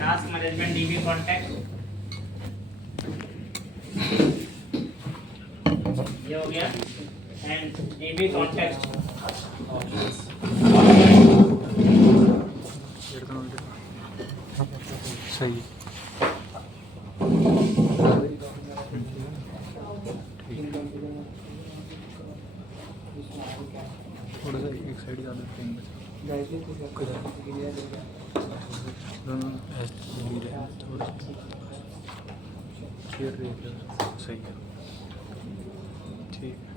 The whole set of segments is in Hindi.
टास्क मैनेजमेंट डीबी कॉन्टेक्ट, ये हो गया, एंड डीबी कॉन्टेक्स्ट सही थोड़ा सा एक साइड ज़्यादा फ्रेम दोनों थोड़ा सही है, ठीक है।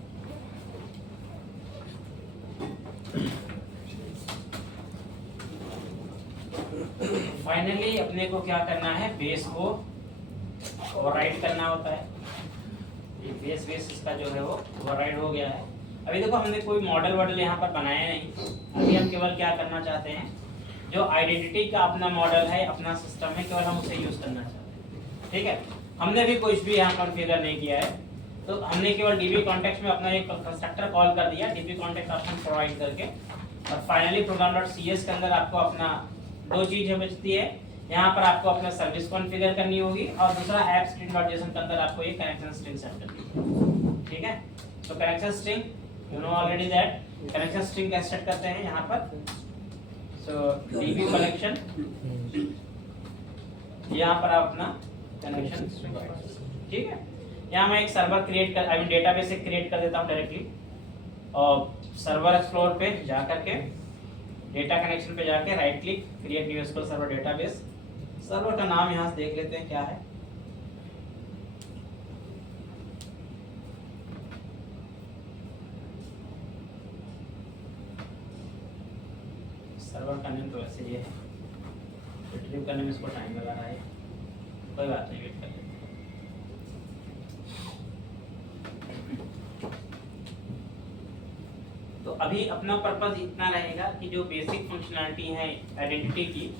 फाइनली अपने को क्या करना है, बेस को ओवरराइड करना होता है। ये बेस इसका जो है वो ओवरराइड हो गया है। अभी देखो हमने कोई मॉडल यहाँ पर बनाया नहीं, अभी हम केवल क्या करना चाहते हैं, जो आइडेंटिटी का अपना मॉडल है, अपना सिस्टम है, केवल हम उसे यूज करना चाहते हैं। ठीक है, हमने भी कुछ भी यहाँ कॉन्फ़िगर नहीं किया है, तो हमने केवल डीबी कॉन्टेक्स्ट में अपना एक कंस्ट्रक्टर कॉल कर दिया, डीबी कॉन्टेक्स्ट ऑप्शन प्रोवाइड करके, और फाइनली प्रोग्राम.cs के अंदर आपको अपना दो चीजें बचती है। यहाँ पर आपको अपना सर्विस कॉन्फ़िगर करनी होगी, और दूसरा ऐप स्ट्रिंग.json के अंदर आपको ये कनेक्शन स्ट्रिंग सेट करनी होगी। ठीक है, तो connection string you know already that, connection string कैसे सेट करते हैं यहाँ पर, सो डीबी कनेक्शन, यहाँ पर आप अपना कनेक्शन, ठीक है। यहाँ मैं एक सर्वर क्रिएट कर, आई मीन डेटाबेस से क्रिएट कर देता हूँ डायरेक्टली, और सर्वर एक्सप्लोर पे जा करके डेटा कनेक्शन पे जाके right click, create new SQL server database. Server का नाम यहाँ से देख लेते हैं क्या है, सर्वर का नेम तो वैसे ये है, रिट्रीव करने में इसको टाइम लगा रहा है, कोई बात नहीं, वेट कर लेते हैं। तो अभी अपना पर्पस इतना रहेगा कि जो बेसिक फंक्शनैलिटी है आइडेंटिटी की,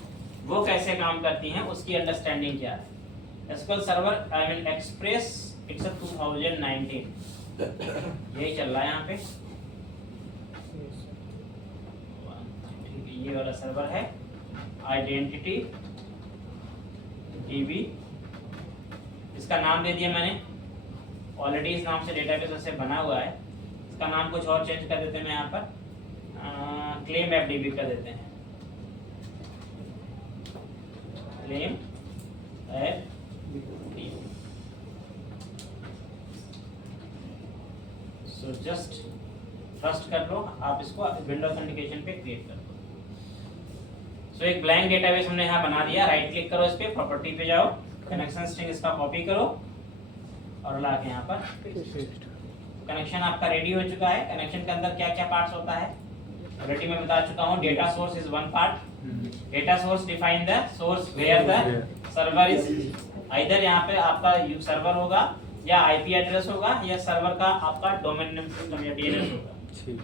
वो कैसे काम करती हैं, उसकी अंडरस्टैंडिंग क्या है। SQL server I mean express it's 2019 यही चल रहा है यहाँ पे, ये वाला सर्वर है आइडेंटिटी डीबी, इसका नाम दे दिया मैंने ऑलरेडी, इस नाम से डेटाबेस वैसे बना हुआ है, इसका नाम कुछ और चेंज कर देते हैं, मैं यहाँ पर क्लेम ऐप डीबी कर देते हैं, claim app dB. So just trust कर लो, आप इसको विंडो ऑथेंटिकेशन पे क्रिएट कर दो। सो एक ब्लैंक डेटाबेस हमने यहाँ बना दिया, राइट क्लिक करो इस पे, प्रॉपर्टी पे जाओ, कनेक्शन स्ट्रिंग इसका कॉपी करो और ला के यहाँ पर पेस्ट। कनेक्शन आपका रेडी हो चुका है। कनेक्शन के अंदर क्या क्या पार्ट्स होता है ऑलरेडी मैं बता चुका हूँ। Data source is one part, data source define the source where the server is, either यहाँ पे आपका सर्वर होगा या आईपी एड्रेस होगा या सर्वर का आपका डोमेन नेम सिस्टम या डीएनएस होगा।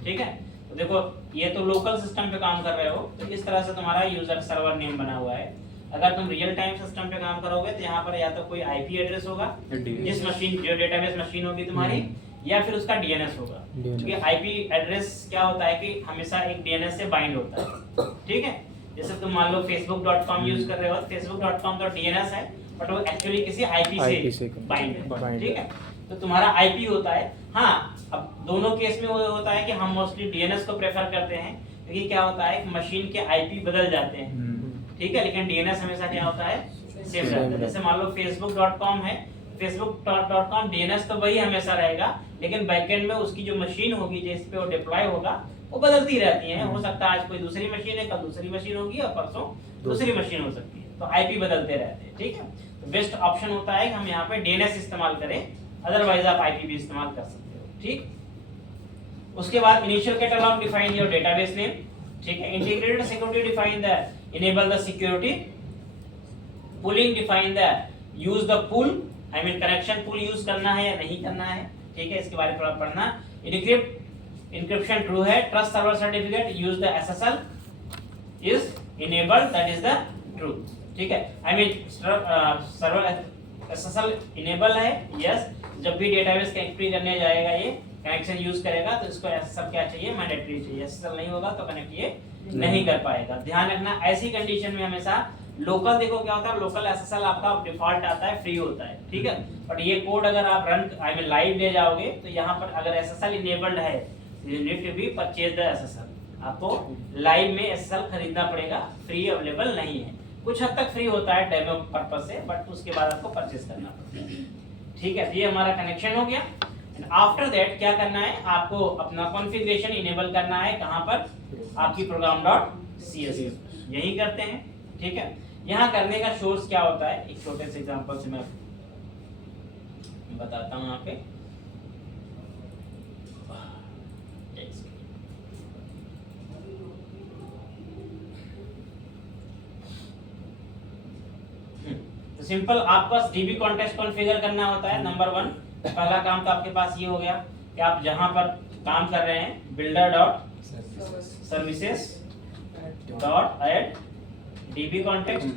ठीक है, तो देखो ये तो लोकल सिस्टम पे काम कर रहे हो, तो इस तरह से तुम्हारा यूजर सर्वर नेम बना हुआ है। अगर तुम रियल टाइम सिस्टम पे काम करोगे तो यहाँ पर या तो कोई आईपी एड्रेस होगा जिस मशीन, जो डेटाबेस मशीन होगी तुम्हारी, या फिर उसका डीएनएस होगा, क्योंकि आईपी एड्रेस क्या होता है कि हमेशा एक डीएनएस से बाइंड होता है। ठीक है, जैसे तुम मान लो facebook.com यूज कर रहे हो, facebook.com तो डीएनएस है बट वो एक्चुअली किसी आईपी से बाइंड है। ठीक है, तो तुम्हारा आईपी होता है। हाँ, अब दोनों केस में वो होता है कि हम मोस्टली डीएनएस को प्रेफर करते हैं, क्योंकि क्या होता है कि मशीन के आईपी बदल जाते हैं। ठीक है, लेकिन डीएनएस हमेशा क्या होता है, सेम रहता है। जैसे मान लो facebook.com है, facebook.com डीएनएस तो वही हमेशा रहेगा, लेकिन बैकएंड में उसकी जो मशीन होगी जिस पे वो डिप्लॉय होगा वो बदलती रहती है। हो सकता है आज कोई दूसरी मशीन है, कल दूसरी मशीन होगी और परसों दूसरी मशीन हो सकती है, तो आईपी बदलते रहते हैं। ठीक है, तो बेस्ट ऑप्शन होता है कि हम यहाँ पे डीएनएस इस्तेमाल करें, अदरवाइज आप आईपी भी इस्तेमाल कर सकते हो। ठीक, उसके बाद initial catalogue define your database name. ठीक है, integrated security define the enable the security, pooling define the use the pool, I mean connection pool use करना है या नहीं करना है। ठीक है, इसके बारे में थोड़ा पढ़ना। encryption true है, trust server certificate use the SSL is enabled, that is the true। ठीक है, I mean server SSL enable है, yes, जब भी डेटाबेस कनेक्ट करने जाएगा ये कनेक्शन यूज करेगा तो इसको SSL क्या चाहिए, मैंडेटरी चाहिए। SSL नहीं होगा तो कनेक्ट ये नहीं कर पाएगा। ध्यान रखना, ऐसी कंडीशन में हमेशा लोकल देखो क्या होता है, लोकल एसएसएल आपका डिफॉल्ट आता है, फ्री होता है, ठीक है। बट ये कोड अगर आप रन आई मीन लाइव ले जाओगे तो यहाँ पर अगर एसएसएल इनेबल्ड है, you need to be purchase the SSL. आपको लाइव में एसएसएल खरीदना पड़ेगा, फ्री अवेलेबल नहीं है। कुछ हद तक फ्री होता है डेमो पर्पस से, बट उसके बाद आपको परचेज करना पड़ेगा, ठीक है। ये हमारा कनेक्शन हो गया। आफ्टर दैट क्या करना है, आपको अपना कॉन्फ़िगरेशन इनेबल करना है, कहाँ पर, आपकी program.csv यही करते हैं, ठीक है। यहाँ करने का सोर्स क्या होता है, एक छोटे से एग्जांपल से मैं बताता हूँ यहाँ पे। तो सिंपल आपको बस डीबी कॉन्टेक्स्ट कॉन्फ़िगर करना होता है। नंबर 1 पहला काम तो आपके पास ये हो गया कि आप जहां पर काम कर रहे हैं builder dot services dot add dB context,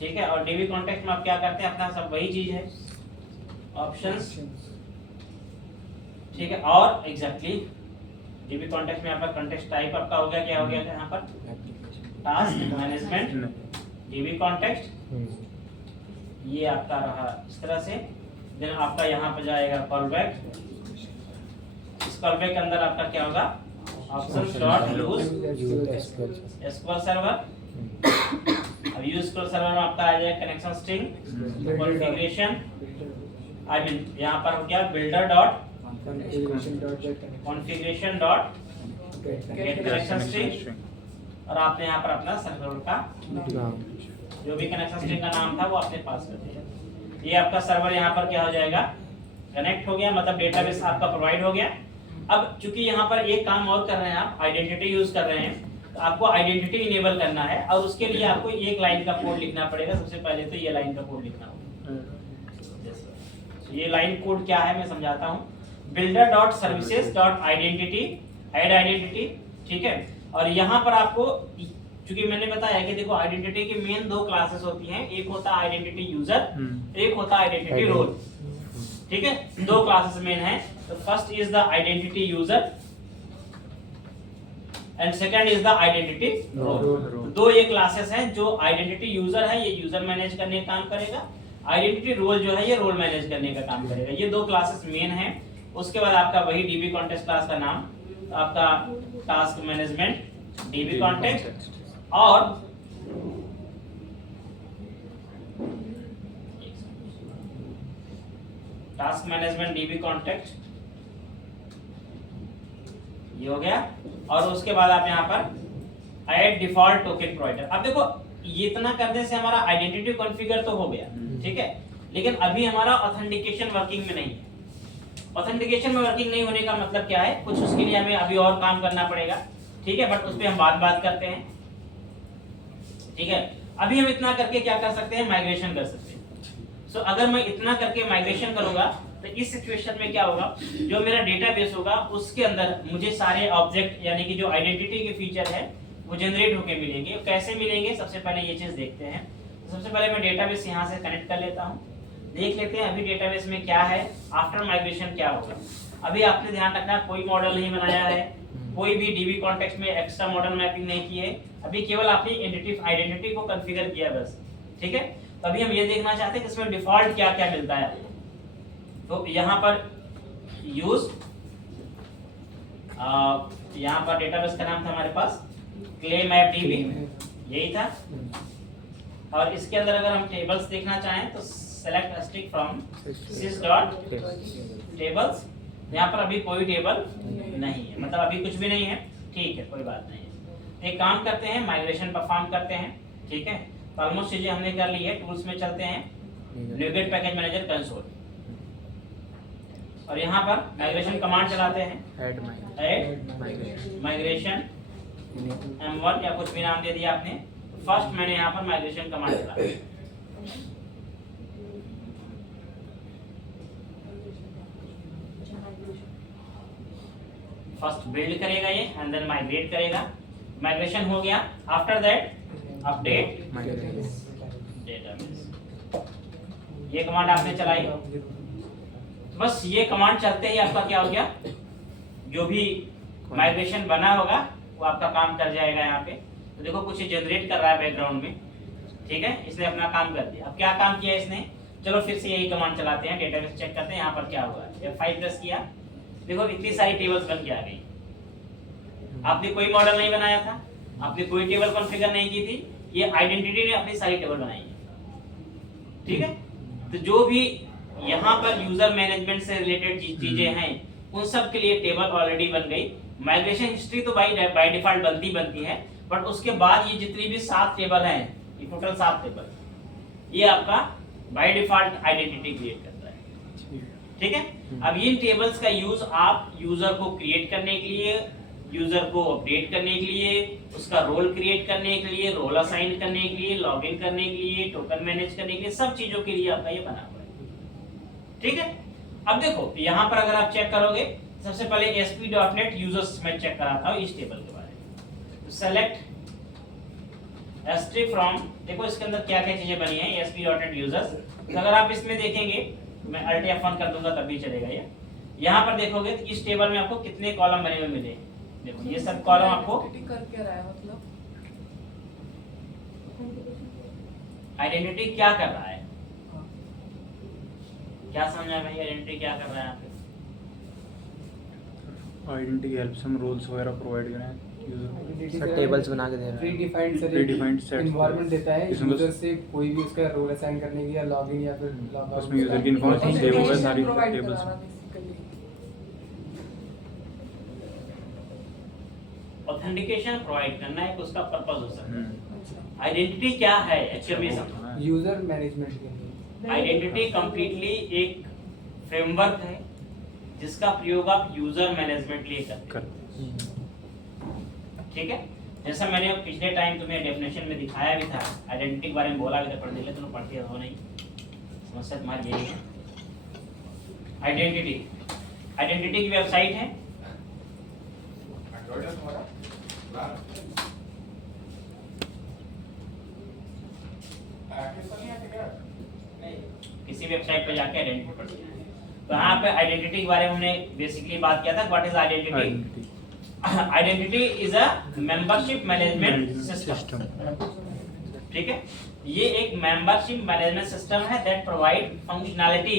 ठीक है। और डीबी कॉन्टेक्स्ट में आप क्या करते हैं, अपना सब वही चीज है, ऑप्शंस, ठीक है। और एग्जैक्टली डीबी कॉन्टेक्स्ट में आपका कॉन्टेक्स्ट टाइप आपका हो गया, क्या हो गया यहाँ पर, टास्क मैनेजमेंट डीबी कॉन्टेक्स्ट, ये आपका रहा इस तरह से। देन आपका यहाँ पे जाएगा कॉलबैक, इस कॉलबैक के अंदर आपका क्या होगा, options dot use SQL server. अब यूज एसक्यूएल सर्वर में आपका आ जाएगा connection string configuration, I mean यहाँ पर हो गया builder dot configuration dot get connection string, और आपने यहाँ पर अपना सर्वर का जो भी कनेक्शन स्ट्रिंग का नाम था वो आपने पास कर दिया। ये आपका सर्वर यहाँ पर क्या हो जाएगा, कनेक्ट हो गया, मतलब डेटाबेस आपका प्रोवाइड हो गया। अब चूंकि यहाँ पर एक काम और कर रहे हैं, आप आइडेंटिटी यूज कर रहे हैं, तो आपको आइडेंटिटी इनेबल करना है, और उसके लिए आपको एक लाइन का कोड लिखना पड़ेगा। सबसे पहले तो ये लाइन का कोड लिखना होगा। ये लाइन कोड क्या है मैं समझाता हूँ, builder dot services dot identity add identity, ठीक है। और यहाँ पर आपको, क्योंकि मैंने बताया कि देखो आइडेंटिटी की मेन 2 क्लासेस होती हैं, एक होता है आइडेंटिटी यूजर, एक होता है आइडेंटिटी रोल, ठीक है। 2 क्लासेस मेन है। तो first is the identity user and second is the identity role. 2 ये क्लासेस हैं। जो आइडेंटिटी यूजर है ये यूजर मैनेज करने का काम करेगा, आइडेंटिटी रोल जो है ये रोल मैनेज करने का काम करेगा। ये 2 क्लासेस मेन हैं। उसके बाद आपका वही डीबी कॉन्टेक्स्ट क्लास का नाम, तो आपका टास्क मैनेजमेंट डीबी कॉन्टेक्स्ट, और टास्क मैनेजमेंट डीबी कॉन्टेक्स्ट, ये हो गया। और उसके बाद आप यहाँ पर ऐड डिफॉल्ट टोकन प्रोवाइडर। अब देखो ये इतना करने से हमारा आइडेंटिटी कॉन्फ़िगर तो हो गया, ठीक है, लेकिन अभी हमारा ऑथेंटिकेशन वर्किंग में नहीं है। ऑथेंटिकेशन में वर्किंग नहीं होने का मतलब क्या है, कुछ उसके लिए हमें अभी और काम करना पड़ेगा, ठीक है, बट उस पर हम बात करते हैं, ठीक है। अभी हम इतना करके क्या कर सकते हैं, माइग्रेशन कर सकते हैं। सो अगर मैं इतना करके माइग्रेशन करूंगा तो इस सिचुएशन में क्या होगा, जो मेरा डेटाबेस होगा उसके अंदर मुझे सारे ऑब्जेक्ट यानी कि जो आइडेंटिटी के फीचर है वो जनरेट होके मिलेंगे। कैसे मिलेंगे, सबसे पहले ये चीज देखते हैं। तो सबसे पहले मैं डेटाबेस यहाँ से कनेक्ट कर लेता हूँ, देख लेते हैं अभी डेटाबेस में क्या है, आफ्टर माइग्रेशन क्या होगा। अभी आपने ध्यान रखना कोई मॉडल नहीं बनाया है, कोई भी डीबी कॉन्टेक्स्ट में एक्स्ट्रा मॉडल मैपिंग नहीं की है, अभी केवल आपने आइडेंटिटी को कॉन्फ़िगर किया बस, ठीक है। तो अभी हम ये देखना चाहते हैं कि इसमें डिफॉल्ट क्या क्या मिलता है। तो यहाँ पर यूज, यहाँ पर डेटाबेस का नाम था हमारे पास क्लेम ऐप डीबी, यही था। और इसके अंदर अगर हम टेबल्स देखना चाहें तो select stick from sys dot tables. यहाँ पर अभी कोई टेबल नहीं है, मतलब अभी कुछ भी नहीं है, ठीक है, कोई बात नहीं है। एक काम करते हैं, माइग्रेशन परफॉर्म करते हैं, ठीक है। तो ऑलमोस्ट चीजें हमने कर ली है। टूल्स में चलते हैं, NuGet पैकेज मैनेजर कंसोल, और यहाँ पर माइग्रेशन कमांड चलाते हैं, ऐड माइग्रेशन M1 या कुछ भी नाम दे दिया आपने। फर्स्ट मैंने यहाँ पर माइग्रेशन कमांड चला, फर्स्ट बिल्ड करेगा ये एंड देन माइग्रेट करेगा। माइग्रेशन हो गया, आफ्टर दैट अपडेट डेटाबेस, ये कमांड आपने चलाई। बस ये कमांड चलते ही आपका क्या हो गया, जो भी माइग्रेशन बना होगा वो आपका काम कर जाएगा यहाँ पे। तो देखो कुछ जनरेट कर रहा है बैकग्राउंड में, ठीक है, इसने अपना काम कर दिया। अब क्या काम किया इसने, चलो फिर से यही कमांड चलाते हैं, डेटाबेस चेक करते हैं यहाँ पर क्या हुआ है। F5 प्रेस किया, देखो इतनी सारी टेबल्स बन के आ गई। आपने कोई मॉडल नहीं बनाया था, आपने कोई टेबल कॉन्फ़िगर नहीं की थी, ये आइडेंटिटी ने अपनी सारी टेबल बनाई है। ठीक है, तो जो भी यहाँ पर यूजर मैनेजमेंट से रिलेटेड चीजें हैं उन सब के लिए टेबल ऑलरेडी बन गई। माइग्रेशन हिस्ट्री तो बाय डिफॉल्ट बनती है, बट उसके बाद ये जितनी भी 7 टेबल हैं, ये टोटल 7 टेबल, ये आपका बाय डिफॉल्ट आइडेंटिटी क्रिएट करता है। ठीक है, अब इन टेबल्स का यूज आप यूजर को क्रिएट करने के लिए, यूजर को अपडेट करने के लिए, उसका रोल क्रिएट करने के लिए, रोल असाइन करने के लिए, लॉगिन करने के लिए, टोकन मैनेज करने के लिए, सब चीजों के लिए आपका ये बना हुआ है। ठीक है, अब देखो यहाँ पर अगर आप चेक करोगे, सबसे पहले ASP.NET यूजर्स में चेक कराता हूँ इस टेबल के बारे में। तो सेलेक्ट S3 फ्रॉम, देखो इसके अंदर क्या क्या चीजें बनी है ASP.NET यूजर्स। तो अगर आप इसमें देखेंगे, मैं Alt F1 कर दूंगा तब भी चलेगा ये। यहाँ पर देखोगे तो इस टेबल में आपको कितने कॉलम बने हुए मिले। देखो ये सब कॉलम आपको आइडेंटिटी क्या कर रहा है, क्या समझा भाई, आइडेंटिटी क्या कर रहा है यहाँ पे? आइडेंटिटी हेल्प्स हम रोल्स वगैरह प्रोवाइड करें, सर टेबल्स बना के दे रहा है, प्रीडिफाइंड सेट एनवायरनमेंट देता है इसमें यूजर से कोई भी उसका रोल असाइन करने की या लॉगिन या फिर लॉग आउट, उसमें यूजर की इन्फॉर्मेशन सेव होगा सारी टेबल्स में। ऑथेंटिकेशन प्रोवाइड करना है, उसका पर्पस हो सकता है। आइडेंटिटी क्या है एक्चुअली में समझना। यूजर मैनेजमेंट के लिए आइडेंटिटी कंप्लीटली एक फ्रेमवर्क है जिसका प्रयोग आप यूजर मैनेजमेंट लिए करते हैं। ठीक है, जैसा मैंने पिछले टाइम तुम्हें डेफिनेशन में दिखाया भी था, आइडेंटिटी के बारे में बोला भी था, पढ़ ले, तुम पढ़ते हो नहीं, समस्या तुम्हारी यही है। आइडेंटिटी की वेबसाइट है, किसी वेबसाइट पे जाके आइडेंटिटी पढ़ लेना है। तो यहाँ पे आइडेंटिटी के बारे में हमने बेसिकली बात किया था। What is identity? Identity is a membership management system. ठीक है, ये एक मेंबरशिप मैनेजमेंट सिस्टम है that provide functionality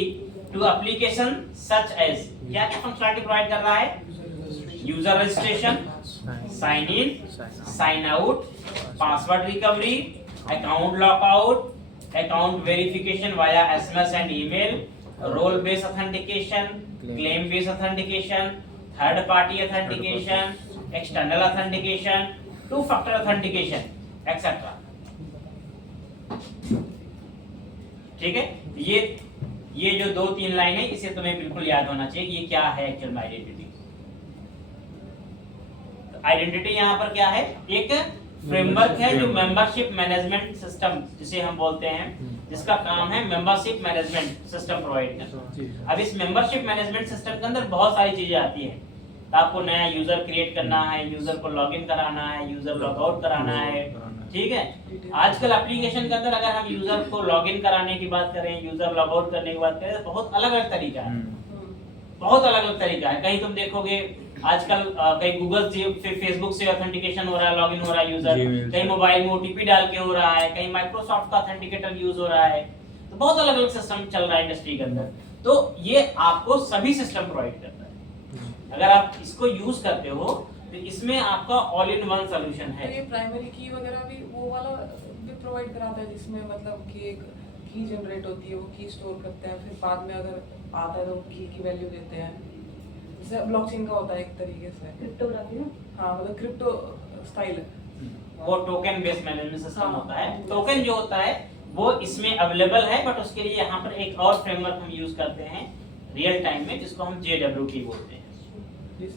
to application such as, क्या क्या फंक्शनैलिटी प्रोवाइड कर रहा है? User registration, sign in, sign out, password recovery, account lockout, account verification via SMS and email, role based authentication, claim based authentication, third party authentication, external authentication, two factor authentication etcetera. ठीक है, ये जो 2-3 लाइन है इसे तुम्हें बिल्कुल याद होना चाहिए कि ये क्या है एक्चुअल में आइडेंटिटी। आइडेंटिटी यहाँ पर क्या है? एक फ्रेमवर्क है जो मेंबरशिप मैनेजमेंट सिस्टम जिसे हम बोलते हैं, जिसका काम है मेंबरशिप मैनेजमेंट सिस्टम प्रोवाइड करना। अब इस मेंबरशिप मैनेजमेंट सिस्टम के अंदर बहुत सारी चीजें आती हैं। तो आपको नया यूजर क्रिएट करना है, यूजर को लॉगिन कराना है, यूजर लॉगआउट कराना है। ठीक है, आजकल एप्लीकेशन के अंदर अगर हम यूजर को लॉगिन कराने की बात करें, यूजर लॉगआउट करने की बात करें, तो बहुत अलग अलग तरीका है, बहुत अलग अलग तरीका है। कहीं तुम देखोगे आजकल कहीं गूगल से, फिर फेसबुक से ऑथेंटिकेशन हो रहा है, लॉगिन हो रहा है यूजर, कहीं मोबाइल में OTP डाल के हो रहा है, कहीं माइक्रोसॉफ्ट का ऑथेंटिकेटर यूज हो रहा है। तो बहुत अलग अलग सिस्टम चल रहा है इंडस्ट्री के अंदर। तो ये आपको सभी सिस्टम प्रोवाइड करता है। अगर आप इसको यूज करते हो तो इसमें आपका ऑल इन वन सॉल्यूशन है। ये प्राइमरी की वगैरह भी वो वाला भी प्रोवाइड कराता है, जिसमें मतलब कि एक की जनरेट होती है, वो की स्टोर करते हैं, फिर बाद में अगर आता है तो की वैल्यू देते हैं। जैसे ब्लॉकचेन का होता है एक तरीके से, क्रिप्टोग्राफी ना, हाँ मतलब क्रिप्टो स्टाइल है। वो टोकन बेस्ड मैनेजमेंट सिस्टम होता है। टोकन जो होता है वो इसमें अवेलेबल है, बट उसके लिए यहाँ पर एक और फ्रेमवर्क हम यूज करते हैं रियल टाइम में, जिसको हम JWT बोलते हैं।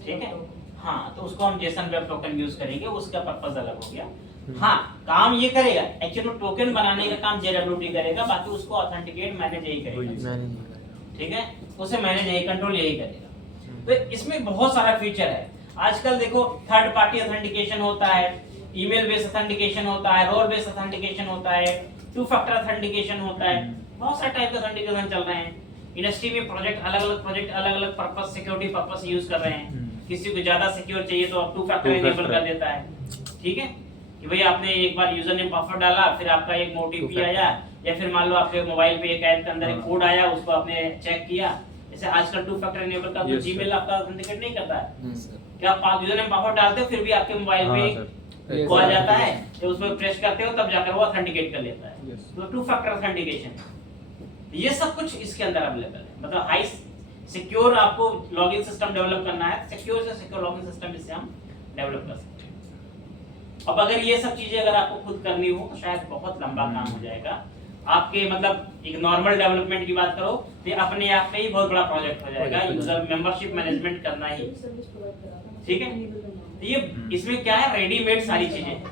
ठीक है, हाँ, तो उसको हम जेसन वेब टोकन यूज करेंगे, उसका पर्पस अलग हो गया। हाँ, काम ये करेगा एक्चुअली, टोकन बनाने का काम JWT करेगा, बाकी उसको ऑथेंटिकेट मैनेज यही करेगा। ठीक है, उसे मैनेज यही, कंट्रोल यही करेगा। तो इसमें बहुत सारा फीचर है। आजकल देखो थर्ड पार्टी ऑथेंटिकेशन होता है, ईमेल बेस्ड ऑथेंटिकेशन होता है, रोल बेस्ड ऑथेंटिकेशन होता है, टू फैक्टर ऑथेंटिकेशन होता है, बहुत सारे टाइप के ऑथेंटिकेशन चल रहे हैं इंडस्ट्री में। प्रोजेक्ट अलग अलग पर्पस, सिक्योरिटी पर्पस यूज कर रहे हैं। किसी को ज्यादा सिक्योर चाहिए तो अब टू फैक्टर इनेबल कर देता है। ठीक है, कि भाई आपने एक बार यूजर नेम पासवर्ड डाला, फिर आपका एक ओटीपी Two-factor. आया, या फिर मान लो आपके मोबाइल पे एक ऐप के अंदर एक हाँ। कोड आया, उसको आपने चेक किया। जैसे आजकल टू फैक्टर इनेबल का तो Yes, जीमेल sir. आपका ऑथेंटिकेट नहीं करता है हम्म। कि आप यूजर नेम पासवर्ड डालते हो, फिर भी आपके मोबाइल हाँ पे सर। Yes, को आ sir. जाता है, जब उसमें प्रेस करते हो तब जाकर वो ऑथेंटिकेट कर लेता है। Yes. तो टू फैक्टर ऑथेंटिकेशन, ये सब कुछ इसके अंदर अवेलेबल है। मतलब हाई सिक्योर आपको लॉगिन सिस्टम डेवलप करना है, सिक्योर से सिक्योर लॉगिन सिस्टम इससे हम डेवलप कर सकते हैं। अब अगर ये सब चीजें अगर आपको खुद करनी हो तो शायद बहुत लंबा काम हो जाएगा आपके। मतलब एक नॉर्मल डेवलपमेंट की बात करो तो ये अपने आप में ही बहुत बड़ा प्रोजेक्ट हो जाएगा, यूजर मेंबरशिप मैनेजमेंट करना ही, ठीक है। तो ये इसमें क्या है, रेडीमेड सारी चीजें,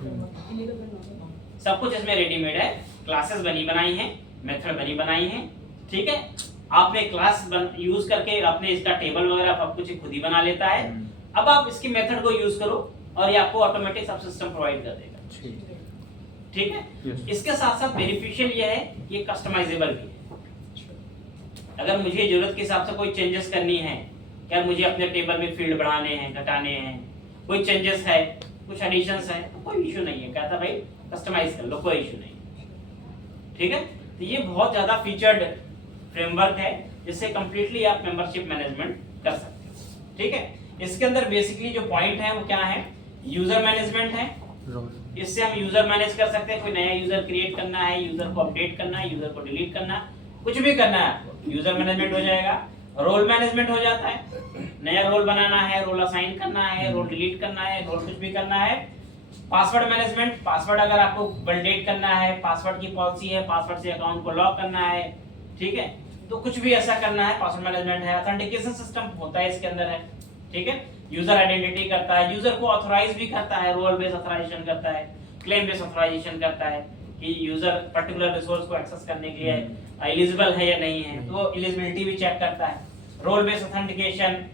सब कुछ इसमें रेडीमेड है। क्लासेस बनी बनाई हैं, मेथड बनी बनाई हैं, ठीक है। आपने क्लास यूज करके आपने इसका टेबल वगैरह सब कुछ खुद ही बना लेता है। अब आप इसकी मेथड को यूज करो और ये आपको ऑटोमेटिक सब सिस्टम प्रोवाइड कर देगा, ठीक ठीक है। Yes. इसके साथ साथ बेनिफिशियल ये है कि ये कस्टमाइजेबल भी है। अगर मुझे जरूरत के हिसाब से कोई चेंजेस करनी है, क्या मुझे अपने टेबल में फील्ड बढ़ाने हैं, घटाने हैं, कोई चेंजेस है, कुछ एडिशंस है, तो कोई इशू नहीं है, कहता भाई कस्टमाइज कर लो, कोई इशू नहीं, ठीक है। तो ये बहुत ज्यादा फीचर्ड फ्रेमवर्क है जिससे कंप्लीटली आप मेंबरशिप मैनेजमेंट कर सकते हो, ठीक है। इसके अंदर बेसिकली जो पॉइंट है वो क्या है, यूजर मैनेजमेंट है। इससे हम यूजर मैनेज कर सकते हैं, कोई नया यूजर क्रिएट करना है, यूजर को अपडेट करना है, यूजर को डिलीट करना है, कुछ भी करना है आपको, यूजर मैनेजमेंट हो जाएगा। रोल मैनेजमेंट हो जाता है, नया रोल बनाना है, रोल असाइन करना है, रोल डिलीट करना है, रोल कुछ भी करना है। पासवर्ड मैनेजमेंट, पासवर्ड अगर आपको वैलिडेट करना है, पासवर्ड की पॉलिसी है, पासवर्ड से अकाउंट को लॉक करना है, ठीक है, तो कुछ भी ऐसा करना है, पासवर्ड मैनेजमेंट है। ऑथेंटिकेशन सिस्टम होता है इसके अंदर है, ठीक है। यूजर आइडेंटिटी करता है, यूजर को ऑथराइज भी करता है, रोल बेस्ड ऑथराइजेशन करता है, क्लेम बेस्ड ऑथराइजेशन करता है कि यूजर पर्टिकुलर रिसोर्स को एक्सेस करने के लिए एलिजिबल है या नहीं है, तो एलिजिबिलिटी भी चेक करता है। Role based authentication,